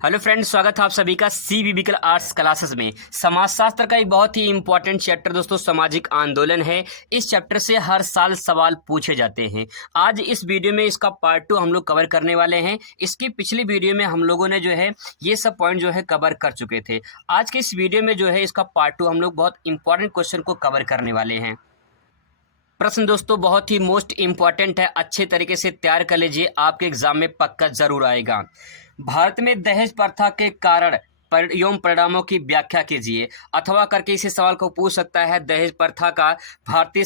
Hello friends, स्वागत है आप सभी का सी बिबिकल आर्ट्स क्लासेस में। समाजशास्त्र का एक बहुत ही इंपॉर्टेंट चैप्टर दोस्तों सामाजिक आंदोलन है। इस चैप्टर से हर साल सवाल पूछे जाते हैं। आज इस वीडियो में इसका पार्ट 2 हम लोग कवर करने वाले हैं। इसकी पिछली वीडियो में हम लोगों ने जो है ये सब पॉइंट जो है कवर कर चुके थे। आज के इस वीडियो में जो है इसका पार्ट 2 हम लोग बहुत इंपॉर्टेंट क्वेश्चन को कवर करने वाले हैं। प्रश्न दोस्तों बहुत ही मोस्ट इम्पॉर्टेंट है, अच्छे तरीके से तैयार कर लीजिए, आपके एग्जाम में पक्का जरूर आएगा। भारत में दहेज प्रथा के कारण एवं परिणामों की व्याख्या कीजिए। अथवा करके इसी सवाल को पूछ सकता है, दहेज प्रथा का भारतीय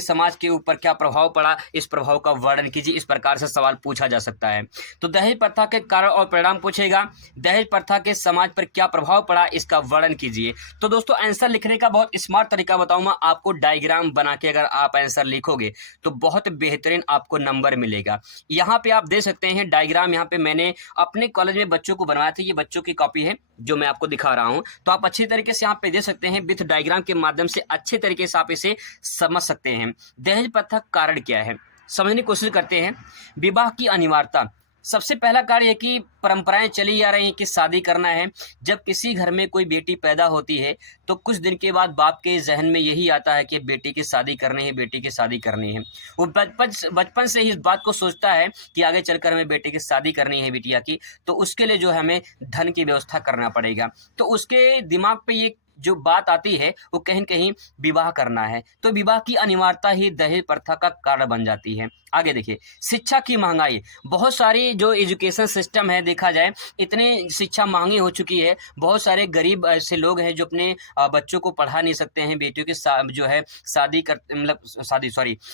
समाज के ऊपर क्या प्रभाव पड़ा, इस प्रभाव का वर्णन कीजिए। इस प्रकार से सवाल पूछा जा सकता है। तो दहेज प्रथा के कारण और परिणाम पूछेगा, दहेज प्रथा के समाज पर क्या प्रभाव पड़ा, इसका वर्णन कीजिए। तो दोस्तों आंसर लिखने का बहुत स्मार्ट तरीका बताऊंगा आपको। डायग्राम बना के अगर आप आंसर लिखोगे तो बहुत बेहतरीन आपको नंबर मिलेगा। यहाँ पे आप देख सकते हैं डायग्राम, यहाँ पे मैंने अपने कॉलेज में बच्चों को बनवाया था। ये बच्चों की कॉपी है जो मैं आपको दिखा रहा हूं। तो आप अच्छी तरीके से यहाँ पे देख सकते हैं, विथ डायग्राम के माध्यम से अच्छे तरीके से आप इसे समझ सकते हैं। दहेज प्रथा कारण क्या है समझने की कोशिश करते हैं। विवाह की अनिवार्यता, सबसे पहला कार्य है कि परंपराएं चली आ रही हैं कि शादी करना है। जब किसी घर में कोई बेटी पैदा होती है तो कुछ दिन के बाद बाप के जहन में यही आता है कि बेटी की शादी करनी है, बेटी की शादी करनी है। वो बचपन से ही इस बात को सोचता है कि आगे चलकर हमें बेटी की शादी करनी है बिटिया की, तो उसके लिए जो है हमें धन की व्यवस्था करना पड़ेगा। तो उसके दिमाग पे ये जो बात आती है वो कहीं न कहीं विवाह करना है। तो विवाह की अनिवार्यता ही दहेज प्रथा का कारण बन जाती है। आगे देखिए, शिक्षा की महंगाई, बहुत सारी जो एजुकेशन सिस्टम है देखा जाए, इतनी शिक्षा महंगी हो चुकी है। बहुत सारे गरीब ऐसे लोग हैं जो अपने बच्चों को पढ़ा नहीं सकते हैं। बेटियों की जो है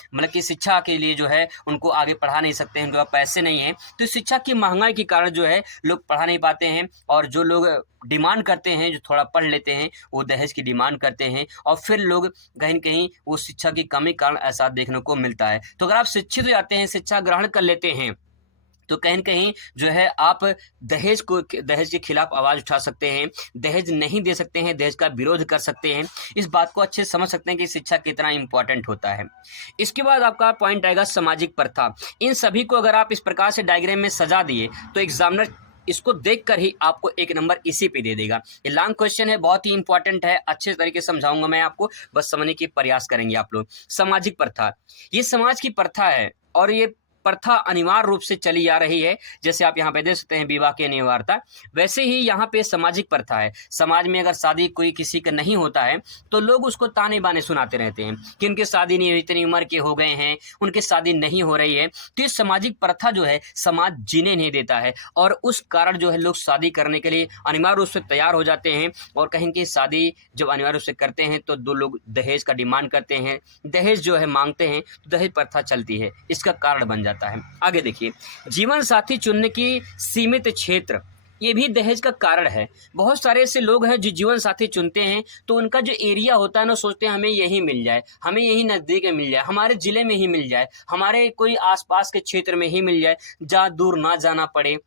मतलब कि शिक्षा के लिए जो है उनको आगे पढ़ा नहीं सकते हैं, उनके पास पैसे नहीं है। तो शिक्षा की महंगाई के कारण जो है लोग पढ़ा नहीं पाते हैं, और जो लोग डिमांड करते हैं, जो थोड़ा पढ़ लेते हैं, वो दहेज की डिमांड करते हैं, और फिर लोग कहीं न कहीं वो शिक्षा की कमी कारण ऐसा देखने को मिलता है। तो अगर आप शिक्षित हो जाते हैं, शिक्षा ग्रहण कर लेते हैं, तो कहीं न कहीं जो है आप दहेज के खिलाफ आवाज़ उठा सकते हैं, दहेज नहीं दे सकते हैं, दहेज का विरोध कर सकते हैं। इस बात को अच्छे से समझ सकते हैं कि शिक्षा कितना इम्पोर्टेंट होता है। इसके बाद आपका पॉइंट आएगा सामाजिक प्रथा। इन सभी को अगर आप इस प्रकार से डायग्राम में सजा दिए तो एग्जामिनर इसको देखकर ही आपको एक नंबर इसी पे दे देगा। ये लॉन्ग क्वेश्चन है, बहुत ही इंपॉर्टेंट है, अच्छे तरीके से समझाऊंगा मैं आपको, बस समझने की प्रयास करेंगे आप लोग। सामाजिक प्रथा, ये समाज की प्रथा है और ये प्रथा अनिवार्य रूप से चली आ रही है। जैसे आप यहाँ पे देख सकते हैं विवाह की अनिवार्यता, वैसे ही यहाँ पे सामाजिक प्रथा है। समाज में अगर शादी कोई किसी का नहीं होता है तो लोग उसको ताने बाने सुनाते रहते हैं कि उनकी शादी नहीं हुई, इतनी उम्र के हो गए हैं, उनकी शादी नहीं हो रही है। तो ये सामाजिक प्रथा जो है समाज जीने नहीं देता है, और उस कारण जो है लोग शादी करने के लिए अनिवार्य रूप से तैयार हो जाते हैं। और कहीं की शादी जब अनिवार्य रूप से करते हैं तो दो लोग दहेज का डिमांड करते हैं, दहेज जो है मांगते हैं, तो दहेज प्रथा चलती है, इसका कारण बन जाता है। आगे देखिए, जीवन साथी चुनने की सीमित क्षेत्र, ये भी दहेज का कारण है। बहुत सारे ऐसे लोग हैं जो जीवन साथी चुनते हैं तो उनका जो एरिया होता है ना, सोचते हैं हमें यही मिल जाए, हमें यही नज़दीक में मिल जाए, हमारे ज़िले में ही मिल जाए, हमारे कोई आसपास के क्षेत्र में ही मिल जाए, ज़्यादा दूर ना जाना पड़े।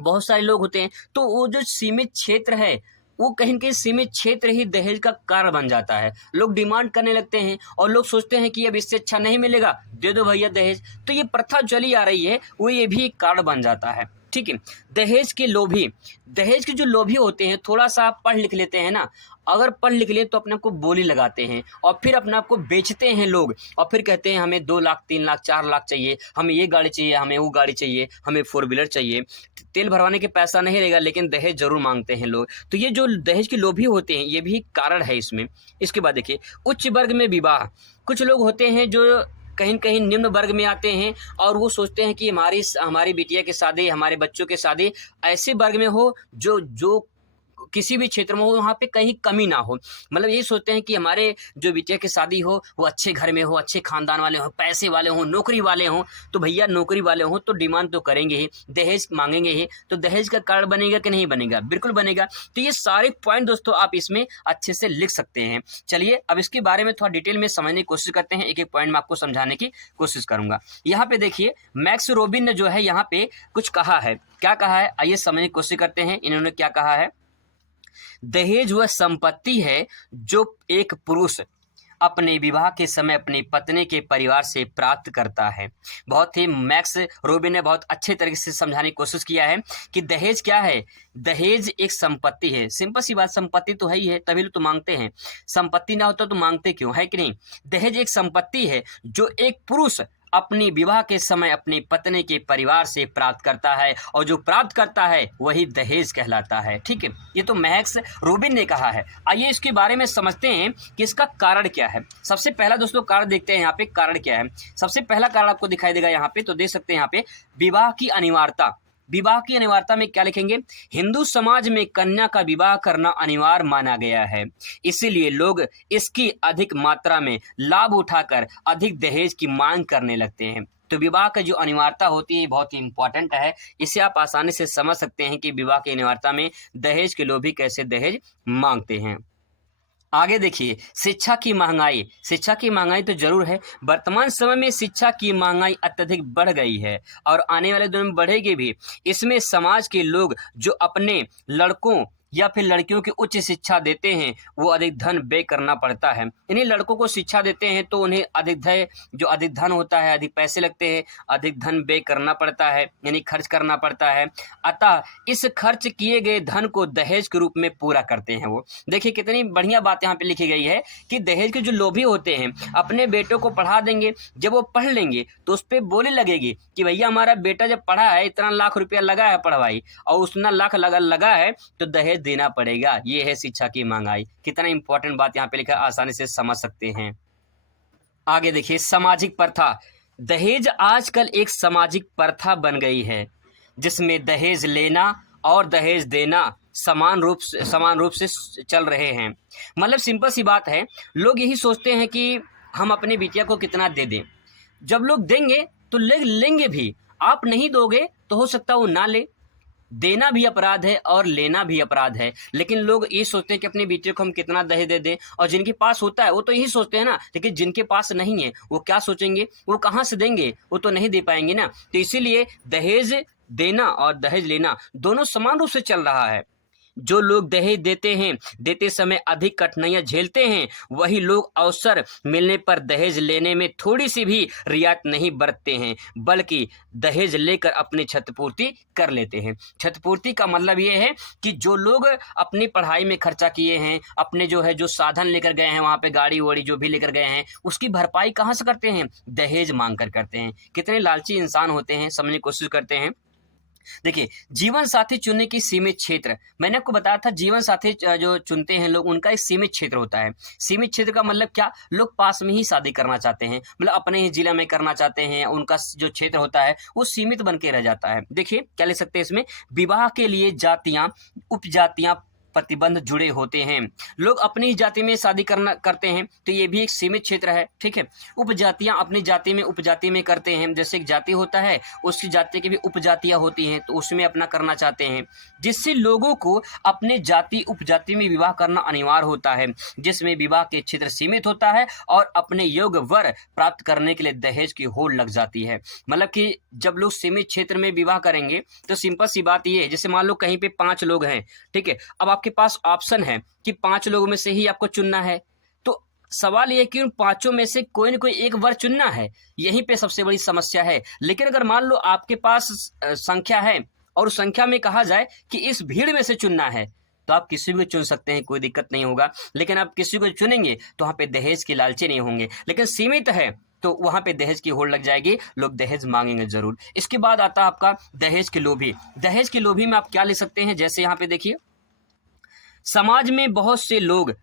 बहुत सारे लोग होते हैं, तो वो जो सीमित क्षेत्र है वो कहीं न कहीं सीमित क्षेत्र ही दहेज का कारण बन जाता है। लोग डिमांड करने लगते हैं और लोग सोचते हैं कि अब इससे अच्छा नहीं मिलेगा, दे दो भैया दहेज। तो ये प्रथा चली आ रही है, वो ये भी एक कारण बन जाता है। ठीक है। दहेज के लोभी, दहेज के जो लोभी होते हैं, थोड़ा सा पढ़ लिख लेते हैं ना, अगर पढ़ लिख ले तो अपने आप को बोली लगाते हैं और फिर अपने आप को बेचते हैं लोग, और फिर कहते हैं हमें 2 लाख 3 लाख 4 लाख चाहिए, हमें ये गाड़ी चाहिए, हमें वो गाड़ी चाहिए, हमें 4 व्हीलर चाहिए। तेल भरवाने के पैसा नहीं रहेगा लेकिन दहेज जरूर मांगते हैं लोग। तो ये जो दहेज के लोभी होते हैं ये भी कारण है इसमें। इसके बाद देखिए, उच्च वर्ग में विवाह, कुछ लोग होते हैं जो कहीं न कहीं निम्न वर्ग में आते हैं और वो सोचते हैं कि हमारी बिटिया की शादी, हमारे बच्चों की शादी ऐसे वर्ग में हो जो किसी भी क्षेत्र में हो, वहाँ पे कहीं कमी ना हो। मतलब यही सोचते हैं कि हमारे जो बिटिया की शादी हो वो अच्छे घर में हो, अच्छे खानदान वाले हों, पैसे वाले हों, नौकरी वाले हों। तो भैया नौकरी वाले हों तो डिमांड तो करेंगे ही, दहेज मांगेंगे ही। तो दहेज का कारण बनेगा कि नहीं बनेगा? बिल्कुल बनेगा। तो ये सारे पॉइंट दोस्तों आप इसमें अच्छे से लिख सकते हैं। चलिए अब इसके बारे में थोड़ा डिटेल में समझने की कोशिश करते हैं, एक एक पॉइंट मैं आपको समझाने की कोशिश करूंगा। यहाँ पे देखिए, मैक्स रोबिन ने जो है यहाँ पे कुछ कहा है। क्या कहा है आइए समझने की कोशिश करते हैं। इन्होंने क्या कहा है, दहेज वह संपत्ति है जो एक पुरुष अपने विवाह के समय अपनी पत्नी के परिवार से प्राप्त करता है। बहुत ही मैक्स रोबिन ने बहुत अच्छे तरीके से समझाने की कोशिश किया है कि दहेज क्या है। दहेज एक संपत्ति है। सिंपल सी बात, संपत्ति तो है ही है, तभी तो मांगते हैं। संपत्ति ना होता तो मांगते क्यों, है कि नहीं। दहेज एक संपत्ति है जो एक पुरुष अपनी विवाह के समय अपनी पत्नी के परिवार से प्राप्त करता है, और जो प्राप्त करता है वही दहेज कहलाता है। ठीक है, ये तो मैक्स रोबिन ने कहा है। आइए इसके बारे में समझते हैं कि इसका कारण क्या है। सबसे पहला दोस्तों कारण देखते हैं यहाँ पे कारण क्या है। सबसे पहला कारण आपको दिखाई देगा यहाँ पे, तो देख सकते हैं यहाँ पे विवाह की अनिवार्यता। विवाह की अनिवार्यता में क्या लिखेंगे, हिंदू समाज में कन्या का विवाह करना अनिवार्य माना गया है, इसीलिए लोग इसकी अधिक मात्रा में लाभ उठाकर अधिक दहेज की मांग करने लगते हैं। तो विवाह का जो अनिवार्यता होती है बहुत ही इंपॉर्टेंट है। इसे आप आसानी से समझ सकते हैं कि विवाह की अनिवार्यता में दहेज के लोभी कैसे दहेज मांगते हैं। आगे देखिए, शिक्षा की महंगाई। शिक्षा की महंगाई तो जरूर है। वर्तमान समय में शिक्षा की महंगाई अत्यधिक बढ़ गई है और आने वाले दिनों में बढ़ेगी भी। इसमें समाज के लोग जो अपने लड़कों या फिर लड़कियों की उच्च शिक्षा देते हैं वो अधिक धन व्यय करना पड़ता है। इन्हीं लड़कों को शिक्षा देते हैं तो उन्हें अधिक धन होता है, अधिक पैसे लगते हैं, अधिक धन व्यय करना पड़ता है, यानी खर्च करना पड़ता है। अतः इस खर्च किए गए धन को दहेज के रूप में पूरा करते हैं वो। देखिए कितनी बढ़िया बात यहाँ पे लिखी गई है कि दहेज के जो लोभी होते हैं अपने बेटों को पढ़ा देंगे, जब वो पढ़ लेंगे तो उस पर बोले लगेगी कि भैया हमारा बेटा जब पढ़ा है, इतना लाख रुपया लगा है पढ़वाई, और उतना लाख लगा है तो दहेज देना पड़ेगा। ये है शिक्षा की महंगाई। कितना इंपॉर्टेंट बात यहाँ पे लिखा है, आसानी से समझ सकते हैं। आगे देखिए, सामाजिक प्रथा। दहेज आजकल एक सामाजिक प्रथा बन गई है जिसमें दहेज लेना और दहेज देना समान रूप से चल रहे हैं। मतलब सिंपल सी बात है, लोग यही सोचते हैं कि हम अपने बिटिया को कितना दे दें। जब लोग देंगे तो लेंगे भी, आप नहीं दोगे तो हो सकता वो ना ले। देना भी अपराध है और लेना भी अपराध है, लेकिन लोग ये सोचते हैं कि अपनी बेटी को हम कितना दहेज दे दें। और जिनके पास होता है वो तो यही सोचते हैं ना, लेकिन जिनके पास नहीं है वो क्या सोचेंगे, वो कहाँ से देंगे, वो तो नहीं दे पाएंगे ना। तो इसीलिए दहेज देना और दहेज लेना दोनों समान रूप से चल रहा है। जो लोग दहेज देते समय अधिक कठिनाइयां झेलते हैं, वही लोग अवसर मिलने पर दहेज लेने में थोड़ी सी भी रियायत नहीं बरतते हैं, बल्कि दहेज लेकर अपनी क्षतिपूर्ति कर लेते हैं। क्षतिपूर्ति का मतलब ये है कि जो लोग अपनी पढ़ाई में खर्चा किए हैं, अपने जो साधन लेकर गए हैं, वहाँ पे गाड़ी वाड़ी जो भी लेकर गए हैं, उसकी भरपाई कहाँ से करते हैं, दहेज मांग कर करते हैं। कितने लालची इंसान होते हैं, समझने की कोशिश करते हैं। देखिए, जीवन साथी चुनने की सीमित क्षेत्र, मैंने आपको बताया था जीवन साथी जो चुनते हैं लोग, उनका एक सीमित क्षेत्र होता है। सीमित क्षेत्र का मतलब क्या, लोग पास में ही शादी करना चाहते हैं, मतलब अपने ही जिला में करना चाहते हैं। उनका जो क्षेत्र होता है वो सीमित बन के रह जाता है। देखिए क्या लिख सकते हैं इसमें, विवाह के लिए जातियां उपजातियां प्रतिबंध जुड़े होते हैं। लोग अपनी जाति में शादी करते हैं तो ये भी एक सीमित क्षेत्र है। ठीक है, उपजातियां अपनी जाति में उपजाति में करते हैं। जैसे एक जाति होता है, उसकी जाति की भी उपजातियां होती हैं, तो उसमें अपना करना चाहते हैं, जिससे लोगों को अपने जाति उपजाति में विवाह करना अनिवार्य होता है, जिसमें विवाह के क्षेत्र सीमित होता है और अपने योग्य वर प्राप्त करने के लिए दहेज की होड़ लग जाती है। मतलब कि जब लोग सीमित क्षेत्र में विवाह करेंगे तो सिंपल सी बात ये है, जैसे मान लो कहीं पे 5 लोग हैं, ठीक है, अब आपके पास ऑप्शन है कि 5 लोगों में से ही आपको चुनना है। तो सवाल ये है कि उन 5 में से कोई न कोई एक वर चुनना है, यहीं पे सबसे बड़ी समस्या है। लेकिन अगर मान लो आपके पास संख्या है और उस संख्या में कहा जाए कि इस भीड़ में से चुनना है, तो आप किसी को चुन सकते हैं, कोई दिक्कत नहीं होगा। लेकिन आप किसी को चुनेंगे तो वहाँ पे दहेज की लालची नहीं होंगे। लेकिन सीमित है तो वहाँ पे दहेज की होड़ लग जाएगी, लोग दहेज मांगेंगे जरूर। इसके बाद आता है आपका दहेज के लोभी। दहेज के लोभी में आप क्या ले सकते हैं, जैसे यहाँ पे देखिए, समाज में बहुत से लोग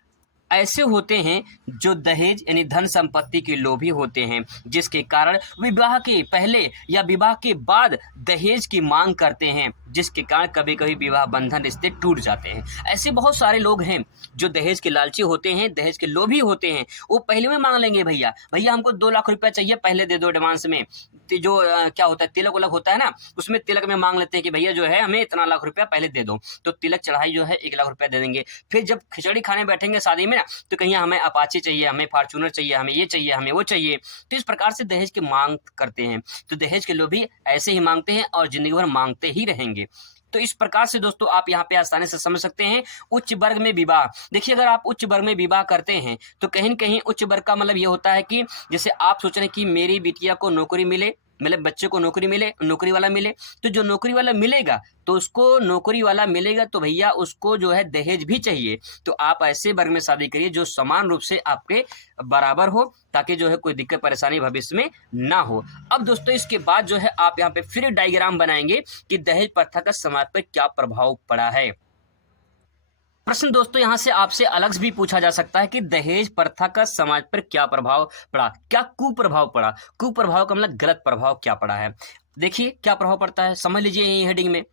ऐसे होते हैं जो दहेज यानी धन संपत्ति के लोभी होते हैं, जिसके कारण विवाह के पहले या विवाह के बाद दहेज की मांग करते हैं, जिसके कारण कभी कभी विवाह बंधन रिश्ते टूट जाते हैं। ऐसे बहुत सारे लोग हैं जो दहेज के लालची होते हैं, दहेज के लोभी होते हैं। वो पहले में मांग लेंगे, भैया हमको 2 लाख रुपया चाहिए, पहले दे दो एडवांस में। जो क्या होता है, तिलक उलक होता है ना, उसमें तिलक में मांग लेते हैं कि भैया जो है हमें इतना लाख रुपया पहले दे दो। तो तिलक चढ़ाई जो है 1 लाख रुपया दे देंगे। फिर जब खिचड़ी खाने बैठेंगे शादी में ना, तो कहीं हमें अपाची चाहिए, हमें फॉर्च्यूनर चाहिए, हमें ये चाहिए, हमें वो चाहिए। तो इस प्रकार से दहेज की मांग करते हैं। तो दहेज के लोग भी ऐसे ही मांगते हैं और जिंदगी भर मांगते ही रहेंगे। तो इस प्रकार से दोस्तों आप यहाँ पे आसानी से समझ सकते हैं। उच्च वर्ग में विवाह, देखिए अगर आप उच्च वर्ग में विवाह करते हैं तो कहीं न कहीं उच्च वर्ग का मतलब ये होता है कि जैसे आप सोच रहे हैं कि मेरी बिटिया को नौकरी मिले, मतलब बच्चे को नौकरी मिले, नौकरी वाला मिले, तो जो नौकरी वाला मिलेगा तो उसको नौकरी वाला मिलेगा तो भैया उसको जो है दहेज भी चाहिए। तो आप ऐसे वर्ग में शादी करिए जो समान रूप से आपके बराबर हो, ताकि जो है कोई दिक्कत परेशानी भविष्य में ना हो। अब दोस्तों इसके बाद जो है आप यहाँ पे फिर डायग्राम बनाएंगे कि दहेज प्रथा का समाज पर क्या प्रभाव पड़ा है। प्रश्न दोस्तों यहाँ से आपसे अलग भी पूछा जा सकता है कि दहेज प्रथा का समाज पर क्या प्रभाव पड़ा, क्या कुप्रभाव पड़ा। कुप्रभाव का मतलब गलत प्रभाव क्या पड़ा है। देखिए क्या प्रभाव पड़ता है, समझ लीजिए यही हेडिंग में।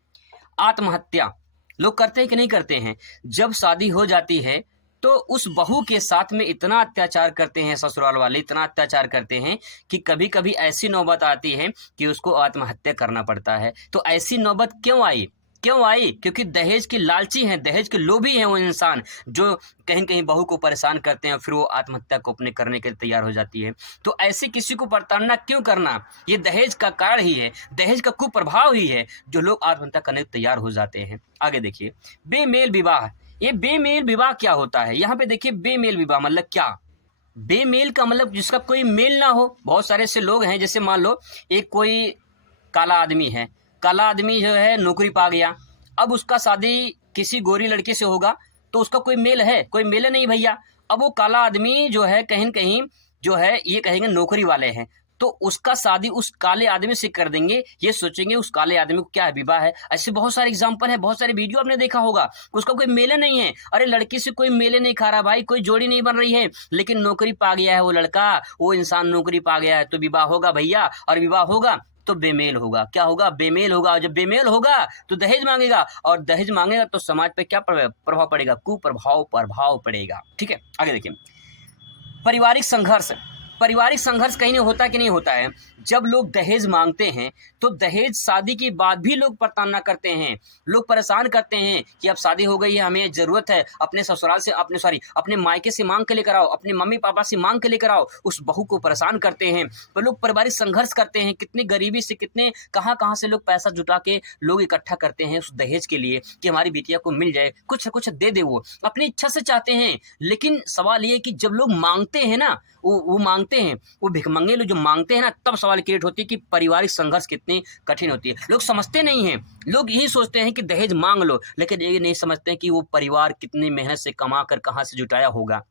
आत्महत्या लोग करते हैं कि नहीं करते हैं। जब शादी हो जाती है तो उस बहू के साथ में इतना अत्याचार करते हैं ससुराल वाले, इतना अत्याचार करते हैं कि कभी कभी ऐसी नौबत आती है कि उसको आत्महत्या करना पड़ता है। तो ऐसी नौबत क्यों आई, क्यों आई? क्योंकि दहेज की लालची हैं, दहेज के लोभी हैं वो इंसान जो कहीं कहीं बहू को परेशान करते हैं, फिर वो आत्महत्या को अपने करने के लिए तैयार हो जाती है। तो ऐसे किसी को प्रताड़ना क्यों करना, ये दहेज का कारण ही है, दहेज का कुप्रभाव ही है जो लोग आत्महत्या करने को तैयार हो जाते हैं। आगे देखिए बेमेल विवाह। ये बेमेल विवाह क्या होता है, यहाँ पे देखिए बेमेल विवाह मतलब क्या। बेमेल का मतलब जिसका कोई मेल ना हो। बहुत सारे ऐसे लोग हैं, जैसे मान लो एक कोई काला आदमी है, काला आदमी जो है नौकरी पा गया, अब उसका शादी किसी गोरी लड़के से होगा तो उसका कोई मेल है, कोई मेल नहीं भैया। अब वो काला आदमी जो है कहीं न कहीं जो है ये कहेंगे नौकरी वाले हैं, तो उसका शादी उस काले आदमी से कर देंगे, ये सोचेंगे उस काले आदमी को क्या है, विवाह है। ऐसे बहुत सारे एग्जाम्पल है, बहुत सारे वीडियो आपने देखा होगा, उसका कोई मेले नहीं है। अरे लड़की से कोई मेले नहीं खा रहा भाई, कोई जोड़ी नहीं बन रही है, लेकिन नौकरी पा गया है वो लड़का, वो इंसान नौकरी पा गया है, तो विवाह होगा भैया। और विवाह होगा तो बेमेल होगा, क्या होगा, बेमेल होगा। और जब बेमेल होगा तो दहेज मांगेगा, और दहेज मांगेगा तो समाज पे क्या प्रभाव पड़ेगा, कुप्रभाव पड़ेगा। ठीक है, आगे देखिए पारिवारिक संघर्ष। पारिवारिक संघर्ष कहीं नहीं होता कि नहीं होता है। जब लोग दहेज मांगते हैं तो दहेज शादी के बाद भी लोग प्रताड़ना करते हैं, लोग परेशान करते हैं कि अब शादी हो गई है, हमें जरूरत है, अपने ससुराल से अपने मायके से मांग के लेकर आओ, अपने मम्मी पापा से मांग के लेकर आओ। उस बहू को परेशान करते हैं, तो लोग पारिवारिक संघर्ष करते हैं। कितनी गरीबी से, कितने कहाँ से लोग पैसा जुटा के लोग इकट्ठा करते हैं उस दहेज के लिए कि हमारी बिटिया को मिल जाए, कुछ न कुछ दे दे। वो अपनी इच्छा से चाहते हैं, लेकिन सवाल ये कि जब लोग मांगते हैं ना, वो मांगते हैं, वो भिखमंगे लोग जो मांगते हैं ना, तब सवाल क्रिएट होती है कि पारिवारिक संघर्ष कितनी कठिन होती है। लोग समझते नहीं हैं, लोग यही सोचते हैं कि दहेज मांग लो, लेकिन ये नहीं समझते हैं कि वो परिवार कितनी मेहनत से कमा कर कहाँ से जुटाया होगा,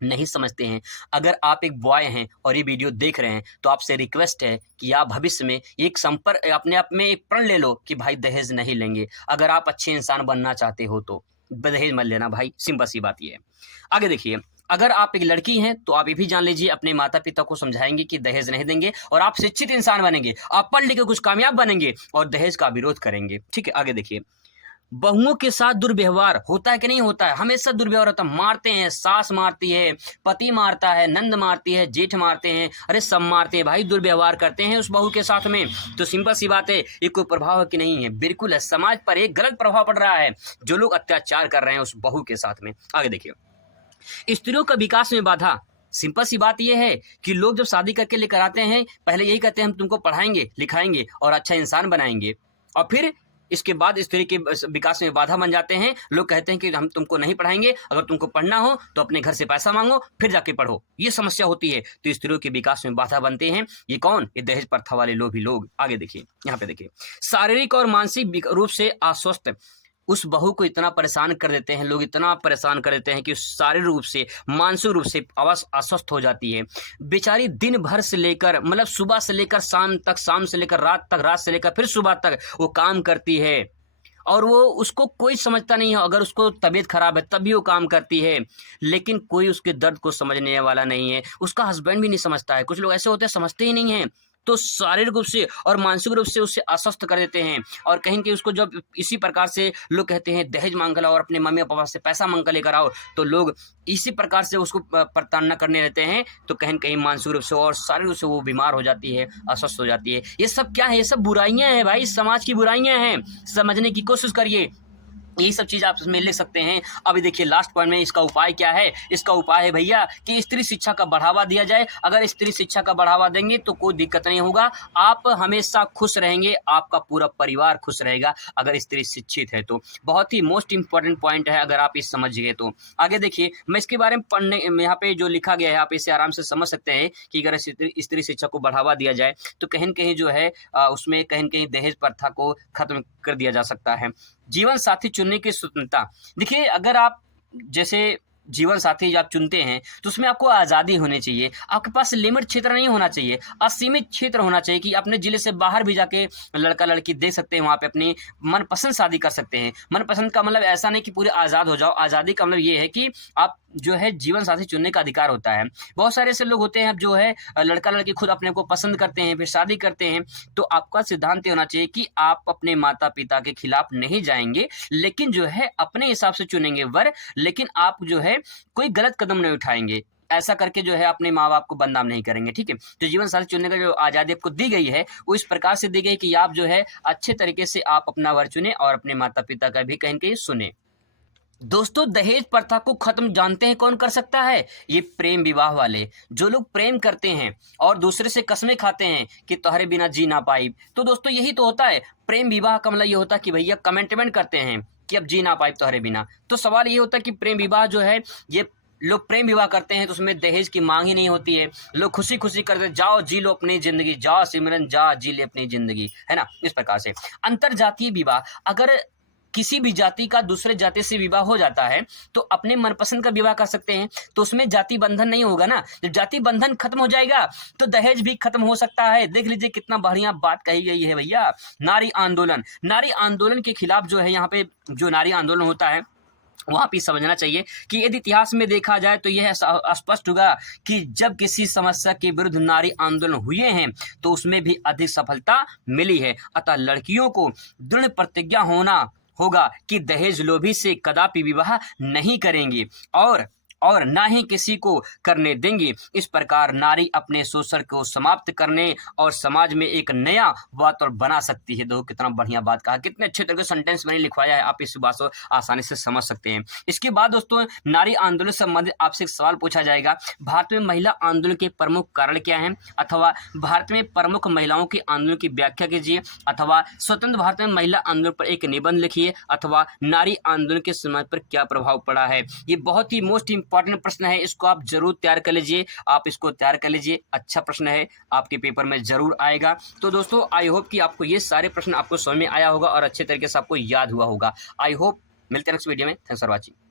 नहीं समझते हैं। अगर आप एक बॉय हैं और ये वीडियो देख रहे हैं तो आपसे रिक्वेस्ट है कि आप भविष्य में एक संपर्क अपने आप में एक प्रण ले लो कि भाई दहेज नहीं लेंगे। अगर आप अच्छे इंसान बनना चाहते हो तो दहेज मत लेना भाई, सिंपल सी बात ये है। आगे देखिए अगर आप एक लड़की हैं तो आप ये भी जान लीजिए, अपने माता पिता को समझाएंगे कि दहेज नहीं देंगे, और आप शिक्षित इंसान बनेंगे, आप पढ़ लिख के कुछ कामयाब बनेंगे और दहेज का विरोध करेंगे। ठीक है, आगे देखिए बहुओं के साथ दुर्व्यवहार होता है कि नहीं होता है, हमेशा दुर्व्यवहार होता है। मारते हैं, सास मारती है, पति मारता है, नंद मारती है, जेठ मारते हैं, अरे सब मारते हैं भाई, दुर्व्यवहार करते हैं उस बहू के साथ में। तो सिंपल सी बात है, ये कोई प्रभाव है कि नहीं है, बिल्कुल है। समाज पर एक गलत प्रभाव पड़ रहा है जो लोग अत्याचार कर रहे हैं उस बहू के साथ में। आगे देखिए स्त्रियों का विकास में बाधा। सिंपल सी बात यह है कि लोग जब शादी करके लेकर आते हैं, पहले यही कहते हैं हम तुमको पढ़ाएंगे लिखाएंगे और अच्छा इंसान बनाएंगे, और फिर इसके बाद स्त्री के विकास में बाधा बन जाते हैं। लोग कहते हैं कि हम तुमको नहीं पढ़ाएंगे, अगर तुमको पढ़ना हो तो अपने घर से पैसा मांगो फिर जाके पढ़ो। ये समस्या होती है, तो स्त्रियों के विकास में बाधा बनते हैं। ये कौन, ये दहेज प्रथा वाले लोग भी लोग। आगे देखिए यहाँ पे देखिए शारीरिक और मानसिक रूप से अस्वस्थ उस बहू को इतना परेशान कर देते हैं लोग, इतना परेशान कर देते हैं कि शारीरिक रूप से मानसिक रूप से अस्वस्थ हो जाती है बेचारी। दिन भर से लेकर मतलब सुबह से लेकर शाम तक, शाम से लेकर रात तक, रात से लेकर फिर सुबह तक वो काम करती है, और वो उसको कोई समझता नहीं है। अगर उसको तबीयत खराब है तब भी वो काम करती है, लेकिन कोई उसके दर्द को समझने वाला नहीं है। उसका हस्बैंड भी नहीं समझता है। कुछ लोग ऐसे होते हैं समझते ही नहीं हैं, तो शारीरिक रूप से और मानसिक रूप से उससे अस्वस्थ कर देते हैं। और कहीं कि उसको जब इसी प्रकार से लोग कहते हैं दहेज मांग कर और अपने मम्मी पापा से पैसा मांग कर लेकर आओ, तो लोग इसी प्रकार से उसको प्रताड़ना करने रहते हैं। तो कहीं कहीं मानसिक रूप से और शारीरिक रूप से वो बीमार हो जाती है, अस्वस्थ हो जाती है। ये सब क्या है, ये सब बुराइयां हैं भाई, समाज की बुराइयां हैं। समझने की कोशिश करिए। यही सब चीज़ आप इसमें लिख सकते हैं। अभी देखिए लास्ट पॉइंट में इसका उपाय क्या है। इसका उपाय है भैया कि स्त्री शिक्षा का बढ़ावा दिया जाए। अगर स्त्री शिक्षा का बढ़ावा देंगे तो कोई दिक्कत नहीं होगा, आप हमेशा खुश रहेंगे, आपका पूरा परिवार खुश रहेगा अगर स्त्री शिक्षित है तो। बहुत ही मोस्ट इंपॉर्टेंट पॉइंट है अगर आप इस समझ गए तो। आगे देखिए मैं इसके बारे में पढ़ने यहाँ पे जो लिखा गया है आप इसे आराम से समझ सकते हैं कि अगर स्त्री शिक्षा को बढ़ावा दिया जाए तो कहीं न कहीं जो है उसमें कहीं न कहीं दहेज प्रथा को खत्म कर दिया जा सकता है। जीवन साथी चुनने की स्वतंत्रता, देखिए अगर आप जैसे जीवन साथी आप चुनते हैं तो उसमें आपको आज़ादी होनी चाहिए, आपके पास लिमिट क्षेत्र नहीं होना चाहिए, असीमित क्षेत्र होना चाहिए कि अपने जिले से बाहर भी जाके लड़का लड़की देख सकते हैं, वहाँ पे अपनी मनपसंद शादी कर सकते हैं। मनपसंद का मतलब ऐसा नहीं कि पूरे आज़ाद हो जाओ, आज़ादी का मतलब ये है कि आप जो है जीवन साथी चुनने का अधिकार होता है। बहुत सारे ऐसे लोग होते हैं जो है लड़का लड़की खुद अपने को पसंद करते हैं फिर शादी करते हैं, तो आपका सिद्धांत ये होना चाहिए कि आप अपने माता पिता के खिलाफ नहीं जाएंगे, लेकिन जो है अपने हिसाब से चुनेंगे वर, लेकिन आप जो है कोई गलत कदम नहीं उठाएंगे। ऐसा करके जो है अपने माँ बाप को बदनाम नहीं करेंगे, ठीक है। तो जीवन साथी चुनने का जो आज़ादी आपको दी गई है वो इस प्रकार से दी गई कि आप जो है अच्छे तरीके से आप अपना वर चुने और अपने माता पिता का भी कहीं कहीं सुने। दोस्तों दहेज प्रथा को खत्म जानते हैं कौन कर सकता है? ये प्रेम विवाह वाले, जो लोग प्रेम करते हैं और दूसरे से कसमें खाते हैं कि तुम्हारे बिना जी ना पाई। तो दोस्तों यही तो होता है प्रेम विवाह का मतलब ये होता है कि भैया कमिटमेंट करते हैं कि अब जी ना पाई तुम्हारे बिना। तो सवाल ये होता है कि प्रेम विवाह जो है ये लोग प्रेम विवाह करते हैं तो उसमें दहेज की मांग ही नहीं होती है, लोग खुशी खुशी करते जाओ जी लो अपनी जिंदगी, जाओ सिमरन जा जी ले अपनी जिंदगी, है ना। इस प्रकार से अंतर जातीय विवाह, अगर किसी भी जाति का दूसरे जाति से विवाह हो जाता है तो अपने मनपसंद का विवाह कर सकते हैं, तो उसमें जाति बंधन नहीं होगा ना। जब जाति बंधन खत्म हो जाएगा तो दहेज भी खत्म हो सकता है। देख लीजिए कितना बढ़िया बात कही गई है भैया। नारी आंदोलन, नारी आंदोलन के खिलाफ जो है यहाँ पे जो नारी आंदोलन होता है वहाँ पे समझना चाहिए कि यदि इतिहास में देखा जाए तो यह स्पष्ट होगा कि जब किसी समस्या के विरुद्ध नारी आंदोलन हुए हैं तो उसमें भी अधिक सफलता मिली है। अतः लड़कियों को दृढ़ प्रतिज्ञा होना होगा कि दहेज लोभी से कदापि विवाह नहीं करेंगी और ना ही किसी को करने देंगी। इस प्रकार नारी अपने शोषण को समाप्त करने और समाज में एक नया वातावरण बना सकती है। देखो कितना बढ़िया बात कहा, कितने अच्छे तरीके से सेंटेंस मैंने लिखवाया है, आप इस बात को आसानी से समझ सकते हैं। इसके बाद दोस्तों नारी आंदोलन से संबंधित आपसे एक सवाल पूछा जाएगा, भारत में महिला आंदोलन के प्रमुख कारण क्या हैं, अथवा भारत में प्रमुख महिलाओं के आंदोलन की व्याख्या कीजिए, अथवा स्वतंत्र भारत में महिला आंदोलन पर एक निबंध लिखिए, अथवा नारी आंदोलन के समाज पर क्या प्रभाव पड़ा है। ये बहुत ही मोस्ट इंपॉर्टेंट प्रश्न है, इसको आप जरूर तैयार कर लीजिए, आप इसको तैयार कर लीजिए। अच्छा प्रश्न है, आपके पेपर में जरूर आएगा। तो दोस्तों आई होप कि आपको ये सारे प्रश्न आपको समझ में आया होगा और अच्छे तरीके से आपको याद हुआ होगा। आई होप मिलते हैं नेक्स्ट वीडियो में। Thanks for watching.